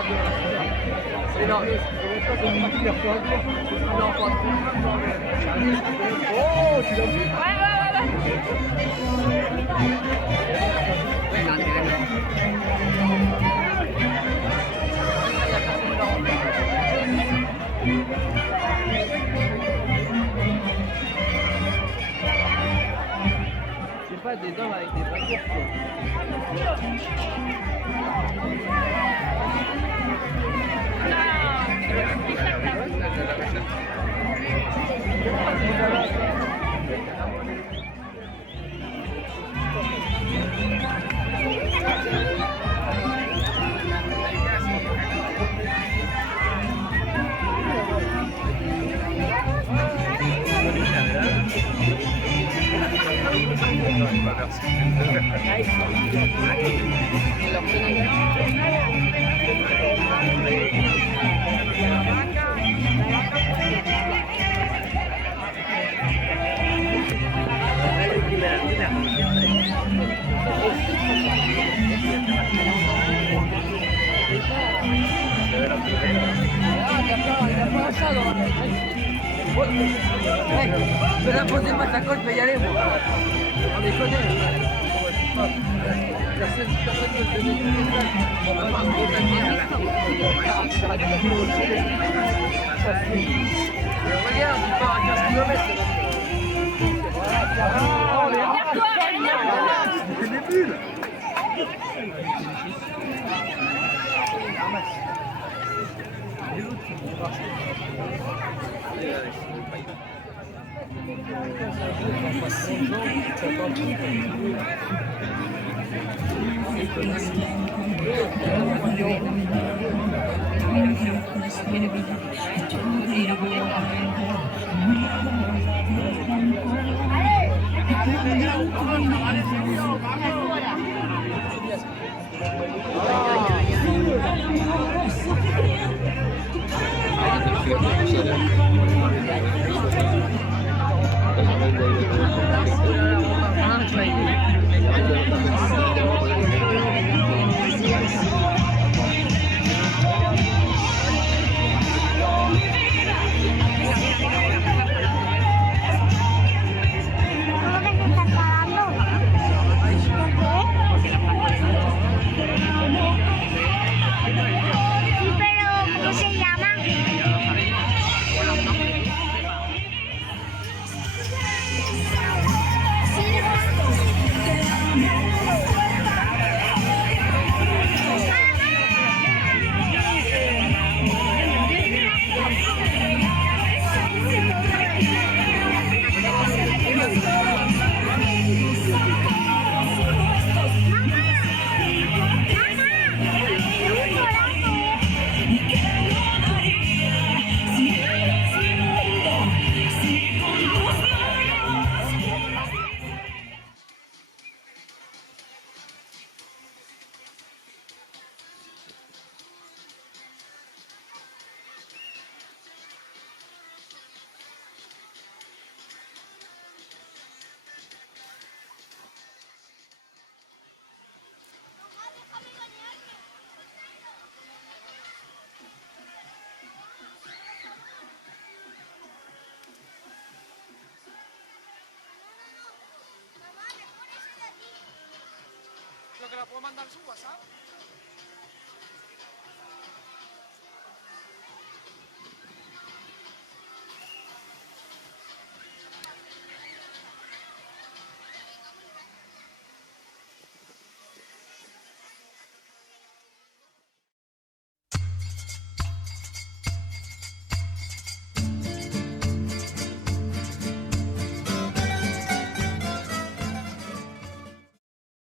Et non, c'est une machine à refroidir. Oh, tu l'as vu? C'est pas des hommes avec des voitures, quoi. Je vais la poser ma sacoche, je vais y aller moi. On les connaît. Personne ne se regarde, il part à 15 km. C'est des bulles. Lo que la puedo mandar en su WhatsApp.